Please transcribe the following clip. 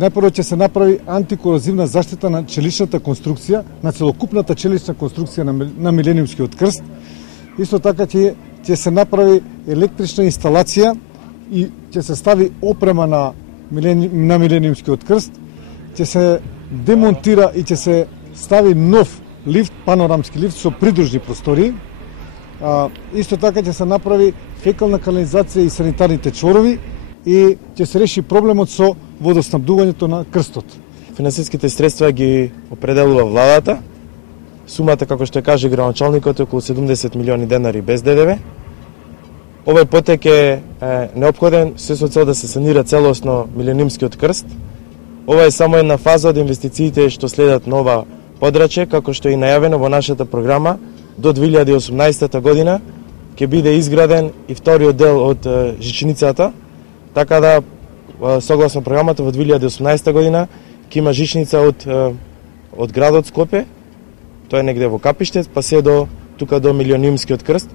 Најпрво ќе се направи антикорозивна заштита на челичната конструкција, на целокупната челична конструкција на Милениумскиот крст. Исто така ќе се направи електрична инсталација и ќе се стави опрема на Милениумскиот крст. Ќе се демонтира и ќе се стави нов лифт, панорамски лифт со придружни простории. Исто така ќе се направи фекална канализација и санитарните чворови и ќе се реши проблемот со водоснабдувањето на крстот. Финансиските средства ги определува владата. Сумата, како што каже градоначалникот, е околу 70 милиони денари без ДДВ. Овој потек е неопходен со цел да се санира целосно Милениумскиот крст. Ова е само една фаза од инвестициите што следат нова подрачје, како што е и најавено во нашата програма. До 2018 година ќе биде изграден и вториот дел од жичницата, така да согласно програмата во 2018 година ќе има жичница од градот Скопје, тоа е негде во Капиштец, па се до тука до Милениумскиот крст.